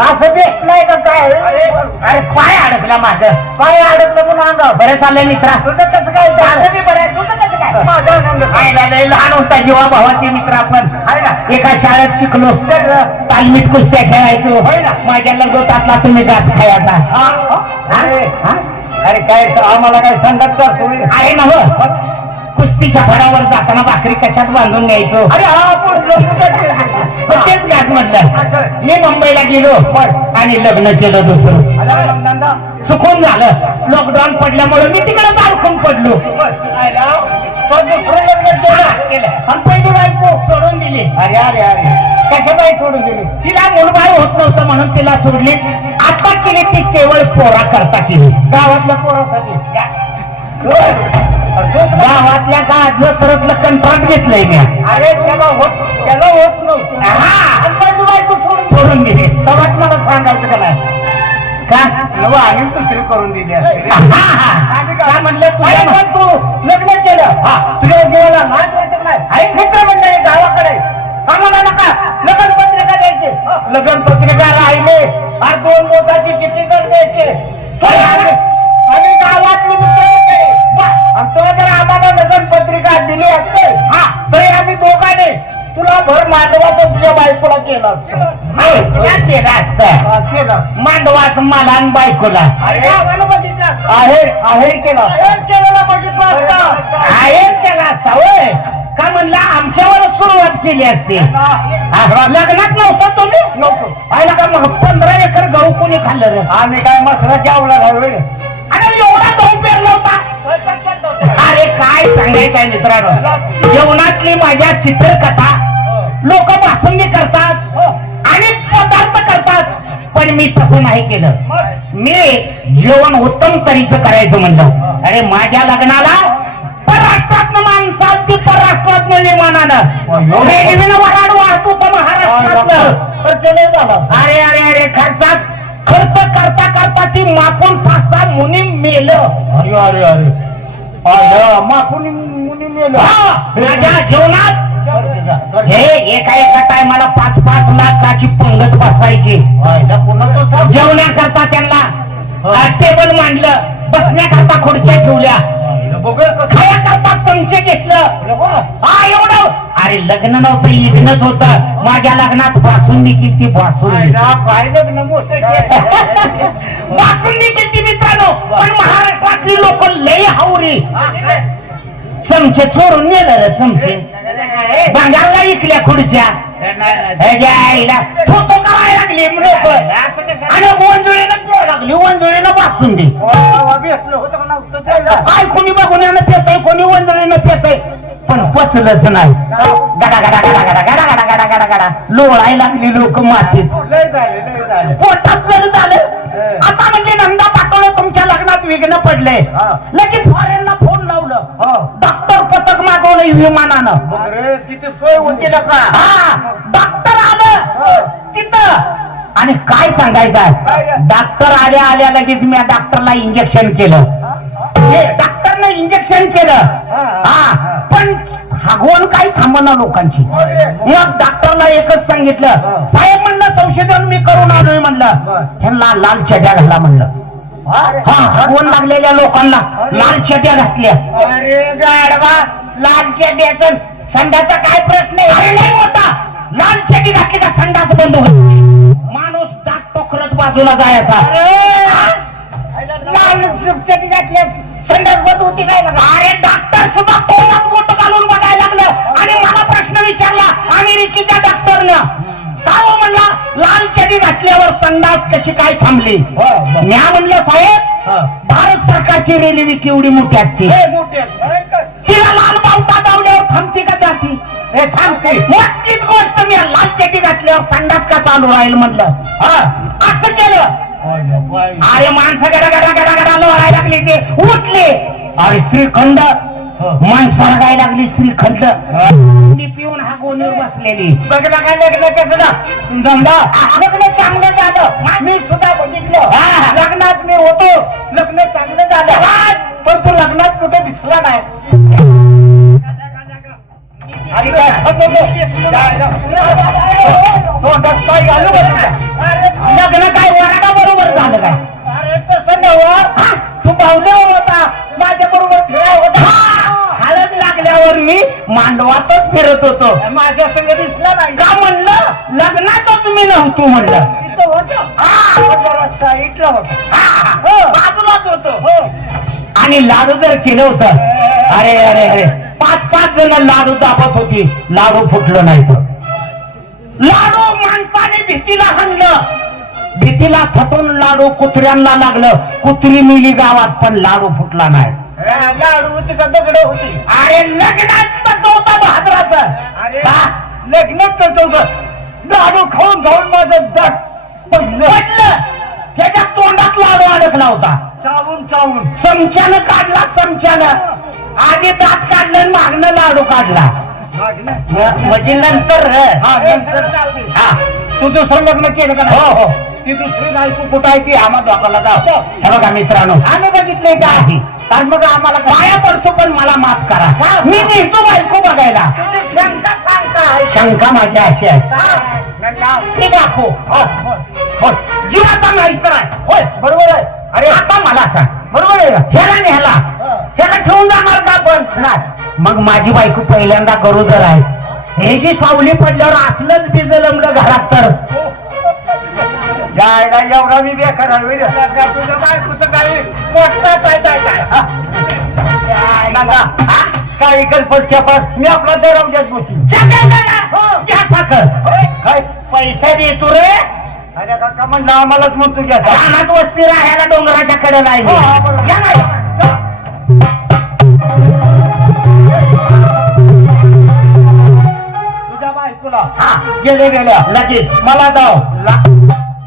असं भेटलंय का काय? अरे पाय अडकला माझं. पाय अडकलं म्हणून अंगावर. बरं चाललंय मित्रा. तुझं कसं काय झालं? मी बरं. आहे. तुझं कसं काय? माझं लय लहान होता जेव्हा भावाचे मित्र आपण एका शाळेत शिकलो. तालमीत कुस्त्या खेळायचो. माझ्या लगोटातला तुम्ही घास खायचा. हा? अरे काय आम्हाला काय संडास करतो आहे ना हो? कुस्तीच्या फळावर जाताना भाकरी कशात बांधून न्यायचो? अरे हा पण तेच घास म्हटलं. मी मुंबईला गेलो आणि लग्न केलं दुसरं. चुकून झालं. लॉकडाऊन पडल्यामुळे मी तिकडे जाळकून पडलो. दुसरं लग्न केलं. आणि पहिली बायको सोडून दिली. अरे अरे अरे. कशाबाई सोडून दिली? तिला मुलबाळ होत नव्हतं म्हणून तिला सोडली. आता केली ती केवळ पोरा करता केली. गावातल्या पोरासाठी. गावातल्या गाजरतलं कंत्राट घेतलंय मी. अरे त्याला होत त्याला होत नव्हतं. हा. माझी सोडून सोडून दिली तेव्हाच मला सांगायचं का नाही? का? नवं आणि दुसरी करून दिली असते रे. हा, हा. काय म्हणलं अरे तुझ्या पण तू लग्न केलं. हा. तुझ्या जीवाला लाज वाटत नाही. मित्र गावाकडे. आम्हाला नका. लग्न पत्रिका द्यायची. लग्न पत्रिका राहिले. फार दोन बोटाची चिठ्ठी कर द्यायचे अरे, दिली असते हा. तरी आम्ही दोघांनी तुला भर तुझ्या बायकोला केलं तुला केलं असतं. केलं मांडवात मला आणि बायकोला. अरे गावाला बघितलं आहे आहे केलं आहे केलेलं बघितलं असतं. आहे केला असता होय. का म्हणलं आमच्यावरच सुरुवात केली असती? हा, लग्नात नव्हता तुम्ही? पाहिला का मग पंधरा एकर गहू कोणी खाल्लं रे? आम्ही काय मसराची आवडा घालू अरे काय सांगायचं आहे मित्रांनो? जेवणातली माझ्या चित्रकथा लोक भाषण करतात आणि पदार्थ करतात पण मी तसं नाही केलं. मी जेवण उत्तम तरीचं करायचं म्हणलं. अरे माझ्या लग्नाला परराष्ट्रातनं माणसं ती परराष्ट्रातनं विमानानं रेल्वेनं वराड वाहतूक महाराष्ट्रातलं. अरे अरे अरे खर्चात खर्च करता करता ती मापून पाच सहा मुनी मेलं. अरे अरे अरे. माफून मुनी नेलं राजा जेवणात? हे एका एका टायमाला पाच पाच लाखाची पंगत बसायची जेवणाकरता त्यांना टेबल मांडलं बसण्याकरता खुर्च्या ठेवल्या. अरे लग्न नव्हतं लग्नच होत. माझ्या लग्नात वासून किती ती वासून. किती मित्रांनो. पण महाराष्ट्रातली लोक लय हावरी चमचे चोरून नेलं चमचे. भांगारला इकल्या खुडच्या फोटो करायला लागली लोक आणि लागली? काय कोणी बघून पेतय कोणी वंजुळीनं पेतय. पण पचलंच नाही. गडा गडा गडा गडा गडा गडा गडा गडा गडा. लोळायला लागली लोक मातीत. झाले पोटात जर झालं. आता म्हणजे नंदा पाटोळे तुमच्या लग्नात विघ्न पडले. हा. लगेच मागवलं विमानानं. तिथे सोय होती ना का? हा डॉक्टर आलं. तिथं. आणि काय सांगायचं डॉक्टर आल्या आल्या लगेच मी डॉक्टरला इंजेक्शन केलं. हे डॉक्टरनं इंजेक्शन केलं. हा पण हागवण काही थांबना लोकांची. मग डॉक्टरला एकच सांगितलं. साहेब म्हणलं संशोधन मी करून आलोय म्हणलं. ह्यांना लाल चड्या घाला म्हणलं. हा हागवण लागलेल्या लोकांना लाल चड्या घातल्या. लाल चड्याचं संडाचा काय प्रश्न आहे? अरे नाही मोठा! लाल चड्डी घातली का संडास बंद होत माणूस दात टोकरत बाजूला जायचा. लाल चड्डी घातल्या संडास बंद होती काय अरे डॉक्टर सुद्धा तोंडात बोट घालून बघायला लागलं. आणि मला प्रश्न विचारला अमेरिकेच्या डॉक्टरनं काय हो म्हणला? लाल चड्डी घातल्यावर संडास कशी काय थांबली? म्या म्हणलं साहेब भारत सरकारची रेल्वे केवढी मोठी असते. थांबते का जाती? हे थांबते. मोठीच गोष्ट मी लाल चटी घातल्यावर संडास का चालू राहील म्हणलं? हा? असं केलं? अरे माणसं गडा गडा गडा गडा लोळायला लागली ते. उठले. अरे श्रीखंड. माणसाला काय लागली श्रीखंड. मी पिऊन हा गोणीवर बसलेली. बघला काय लग्न कसं धंदा लग्न चांगलं झालं. मी सुद्धा बघितलं. हा. लग्नात मी होतो. लग्न चांगलं झालं. पण तो लग्नात कुठे दिसला नाही. आणि काय तोंडात काय घालू? लग्न काय वराडा बरोबर झालं काय? अरे तसं हा? तू पाहुणे होता. माझ्या बरोबर फिराय होता. हळद लागल्यावर मी मांडवातच फिरत होतो. माझ्या संग दिसला नाही. का म्हणलं? लग्नातच मी नव्हतो म्हणलं. तिथं होतं. जरा साईडला होता. हा. बाजूलाच होतो. हो आणि लाडू जर केलं होतं. अरे अरे अरे. पाच पाच जण लाडू दाबत होती. लाडू फुटलं नाही तर. लाडू माणसाने भीतीला हाणलं. भीतीला थटून लाडू कुत्र्यांना लागलं. कुत्री मिली गावात पण लाडू फुटला नाही. लाडू होती का दगड होती. अरे लग्नात होता बहादराचं अरे? लग्नात होतं. लाडू खाऊन खाऊन माझं पडलं. पडलं. त्याच्या तोंडात लाडू अडकला होता. चावून चावून. चमच्यानं काढला चमच्यानं. आधी दात काढलं मागणं लाडू काढला. म्हणजे नंतर हा, नंतर हा. तू दुसरं लग्न केलं का हो? हो. ती दुसरी तू कुठं आहे ती आम्हाला दाखवला जाव हे. बघा मित्रांनो. आम्ही बघितले का? नाही. आणि मग आम्हाला पाया पडतो पण मला माफ करा. मी नेतो बायको बघायला. शंका सांगता शंका माझी अशी आहे. मी दाखव. हो, जीवाचा नाहीतर आहे. होय. बरोबर आहे. अरे. आता मला सांग. बरोबर आहे? ह्याला न्याला ह्याला ठेवून जाणार का आपण? नाही. मग माझी बायको पहिल्यांदा गरोदर आहे. हे जी सावली पडल्यावर असलंच बीज लमलं घरात तर. जायला एवढा मी बेकार आहे होय रे. तुझं बायकोचं काही मोठं काय काय काय? हा? जायला, हा? कल्पच्या मी आपला दरवाज्यात बसू. हो, घ्या साखर. काय? पैसे देतो रे. अरे काका म्हणलं आम्हालाच म्हणतो घ्या रानात वस्ती राहायला डोंगराच्या कडे नाही हो, हा, बरोबर. या ना. हा, गेले गेल्या लगेच मला जाव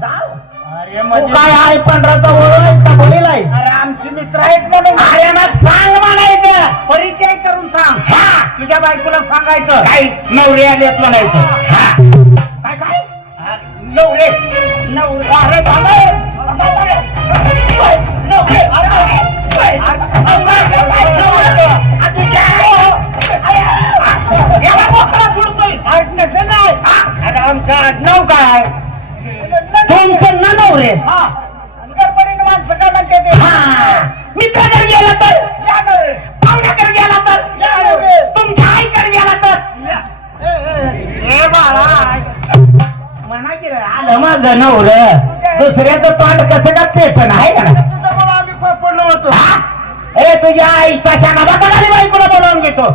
जाऊ. अरे तू म्हणजे काय आहे पंधराचा ओळख आहेस का बोलील आहेस? अरे आमची मित्र आहेत म्हणून अरे मग सांग म्हणायचं परिचय करून सांग हा तुझ्या बायकोला सांगायचं काही नवरे आलेत म्हणायचं हा काय काय नवरे नवरे अरे. झालंय. नवरे अरे, नाही. अरे आमचं आडनाव काय तुमचं न नवरे. हा. गडबडीने माणसं का म्हणते ते? हा. मित्र जर गेला तर. पाहुण्याकडे गेला. तुमच्या आईकडे गेला तर? म्हणा की रे, आलं माझं नवर. दुसऱ्याचं तोंड कसं का पेटन आहे का पडलो होतो. हा? ए तुझ्या आईचा शाना बघाली बायकोला बोलावून घेतो.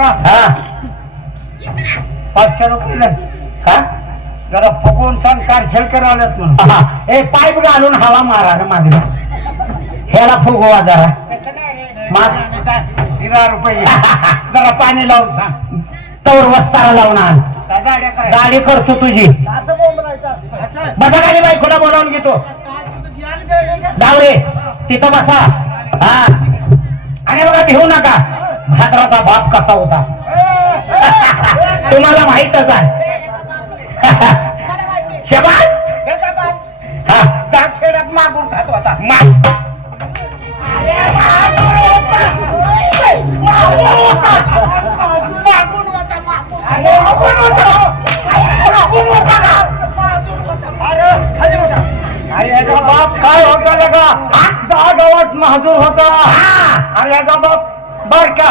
हा. पाचशे रुपये. का जरा फुगून सांग कारशेल करावल्यात म्हणून. हा. ए पाईप घालून हवा मारा ना ह्याला फुगवा जरा. दहा रुपये जरा पाणी लावून सांग. तवर वस्तारा लावून आण. गाडी करतो तुझी. असं बोंबलायचं बघाली बायकोला बोलावून घेतो. जावरे तिथं बसा. हा. आणि बघा भिवू नका. भाद्राचा बाप कसा होता. तुम्हाला माहितच आहे? शबाज हा. खेड्यात मागून खात अरे याचा बाप काय होता लगा दहा गावात महाजूर होता. अरे याचा बाप बर का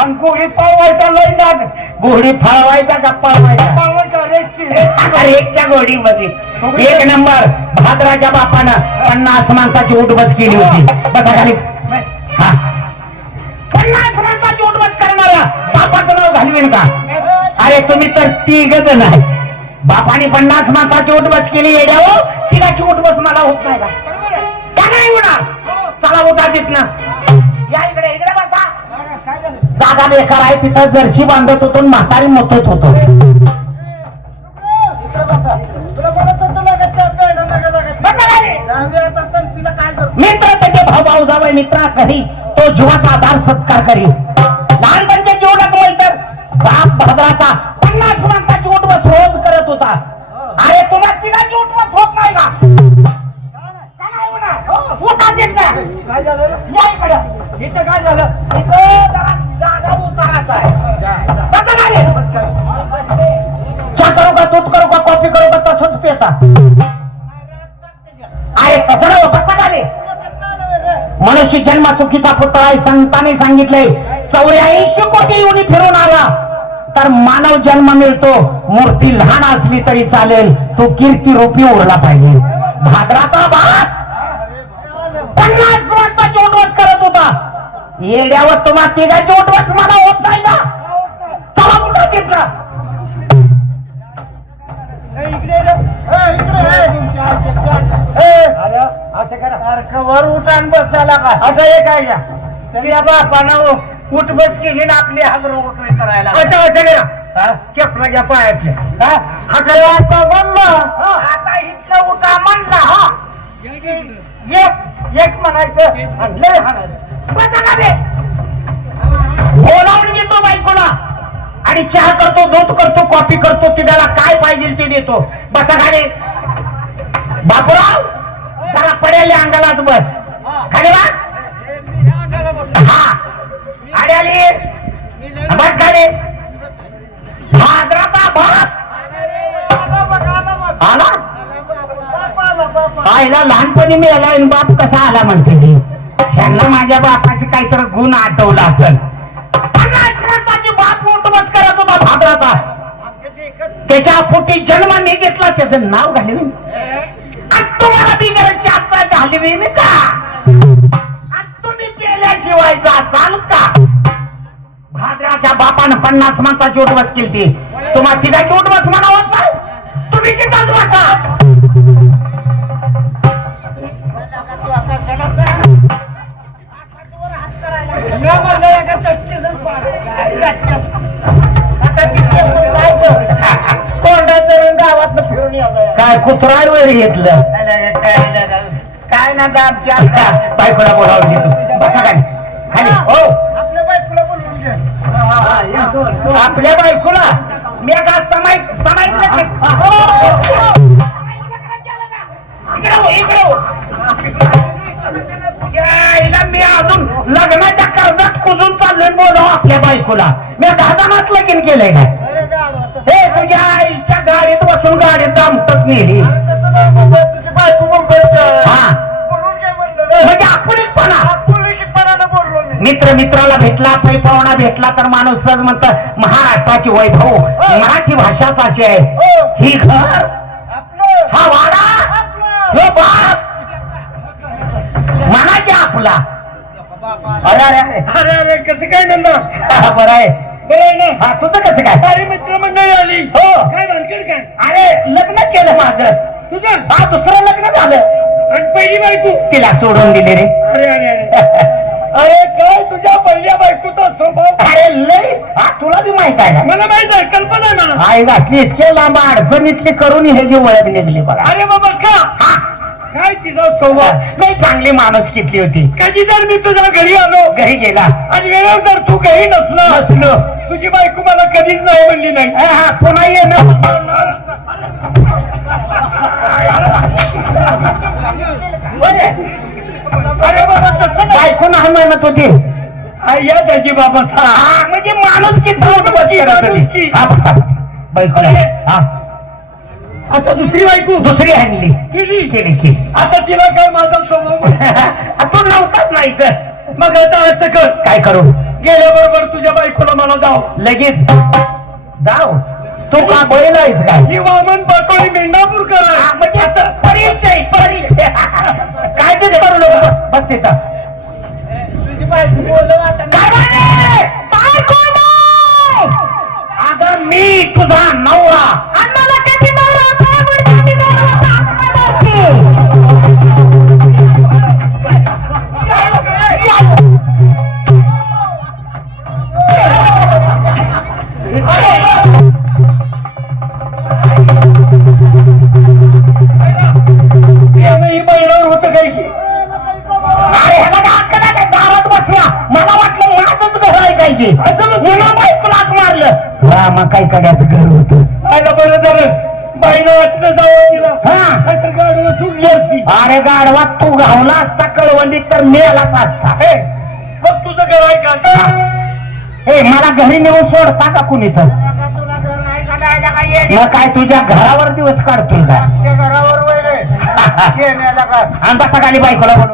आणि गोळी पावायचा लय नाग घोडी फळवायचा का पळवायचा? पावायचा घोडीमध्ये. एक नंबर. भाद्राच्या बापानं पन्नास माणसाची उठबस केली होती. बसा खाली. हा. पन्नास माणसाची उठबस करणारा बापाचं नाव घालवीन का? अरे तुम्ही तर तिघ जण आहे बापाने पन्नास माणसाची उठबस केली येड्यावर तिघाची उठबस मला होत नाही का? का नाही होणार. चला उठा तिथनं. या इकडे इकडे बसा. जागा बेकार आहे तिथं जर्शी बांधत होतो म्हातारी मोठत होतो. मित्र त्याचे भाऊ भाऊ जावय मित्रा करी तो जीवाचा आधार सत्कार करी लहानपणच्या बोल तर बाप भद्राचा काय करू का दूध करू का कॉफी करू का तसंच मनुष्य जन्म चुकीचा पुतळा आहे संतांनी सांगितले. चौऱ्याऐंशी कोटी येऊन फिरून आला. तर मानव जन्म मिळतो. मूर्ती लहान असली तरी चालेल. तो कीर्ती रूपी उरला पाहिजे. भाद्राचा भाग येड्यावर तुम्हा तिघा चोटवस मला होत नाही का चला कुठं असं करा. सारखं वर उठान बसायला का? आता हे काय घ्या तुझ्या बापानं उठ बस केली ना आपली रोकडी करायला. आता असं करा. केपला घ्या पायातले. आता आता म्हणलं. आता इथलं उठा म्हणला हा. एक म्हणायचं. लय हाणायचं. बसा का रे? बोलावून घेतो बायकोला. आणि चहा करतो दूध करतो कॉफी करतो तिला काय पाहिजे ते देतो. बसा खाली बापूराव जरा पडेल अंगालाच बस. खाली बस. हा. आडी आली. बस खाली भाद्राचा भात आला? आईला लहानपणी मी आला बाप कसा आला म्हणते मी ह्यांना माझ्या बापाचे काहीतरी गुण आठवला असेल. पन्नास वर्षाची बाप मोठमच करत होता भाद्राचा. त्याच्या पोटी जन्म मी घेतला त्याचं नाव घालवीन. आणि तुम्हाला बिगरची आजचा घालवीन का? आणि तुम्ही पेल्याशिवाय जाचाल का? भाद्राच्या बापानं पन्नास माणसा चोटवस केली तुम्हाला तिला चोटवस म्हणावत नाही तुम्ही किती बसा घेतलं. काय ना बायकोला बोलावून घेतो बसा खाली. खाली. हो. आपल्या बायकोला बोलवून घ्या. आपल्या बायकोला? मी आता समाय समाय इकडे हो, इकडे हो. यायला मी अजून लग्नाच्या कर्जात कुजून चाललोय बोलाव आपल्या बायकोला. मी दहा लगीन केलंय का हे तुझ्या आईच्या गाडीत बसून गाडीत दामटत नेली. मित्र मित्राला भेटला पाहुणा भेटला तर माणूस सहज म्हणत महाराष्ट्राची वैभव मराठी भाषाच अशी आहे. ही. घर आपलं. हा वाडा हे बाप. म्हणा की आपला. अरे अरे अरे. अरे अरे कसं काय नंदा? हा, बरं आहे. बरं आहे ना. हा तुझं कसं काय? सारी मित्रमंडळी आली. हो. काय भानगड काय? अरे लग्न केलं माझं. तुझं? हा दुसरं लग्न झालं. आणि पहिली बायको? तिला सोडून दिले रे. अरे अरे अरे. अरे काय तुझ्या पहिल्या बायकोचा स्वभाव? अरे लय हा तुला बी माहीत आहे ना मला माहीत आहे कल्पना आहे मला. आई घातली इतके लांब अडचणीतली करून ह्याची ओळख निघली बघा. अरे बाबा का? हा. काय तिचा स्वभाव? नाही चांगली माणूस किती होती. कधी जर मी तुझ्या घरी आलो घरी गेला. आणि वेळेवर जर तू घरी नसला बसलो तुझी बायको मला कधीच नाही म्हणली नाही. हा, हा पुन्हा ये ना. अरे बाबा तसं नाही. ऐकून हा म्हणत होती. या त्याची बाबा हा म्हणजे माणूस किती आता दुसरी बायको? दुसरी आणली. केली? केली केली. आता तिला काय माझा स्वभाव तू नव्हताच नाही तर मग आता असं कर. काय करू? गेल्याबरोबर तुझ्या बायकोला मला जाऊ लगेच. जाऊ तू का बैल आहेस काय ही वामन पाटोळी मेंढापूरकर आहे. हा, म्हणजे आता परिचय परिचय काय ते करू नको? बस तिथं. तुझी काय की? बायकोलाच मारलं? मग काय कड्याचं घर होतं? आयला बरं झालं. बाईनं वाटलं जावं तिला. हा. नाहीतर गाडीवर सुटली असती अरे गाडवा तू घावला असता कळवंडीत तर मेलाच असता. हे, मग तुझं घर आहे का? हा. मला घरी नेऊन सोडता का कुणी तर मग काय तुझ्या घरावर दिवस काढतोय का? शेण्याला का आणि बसा खाली बायकोला बोलव.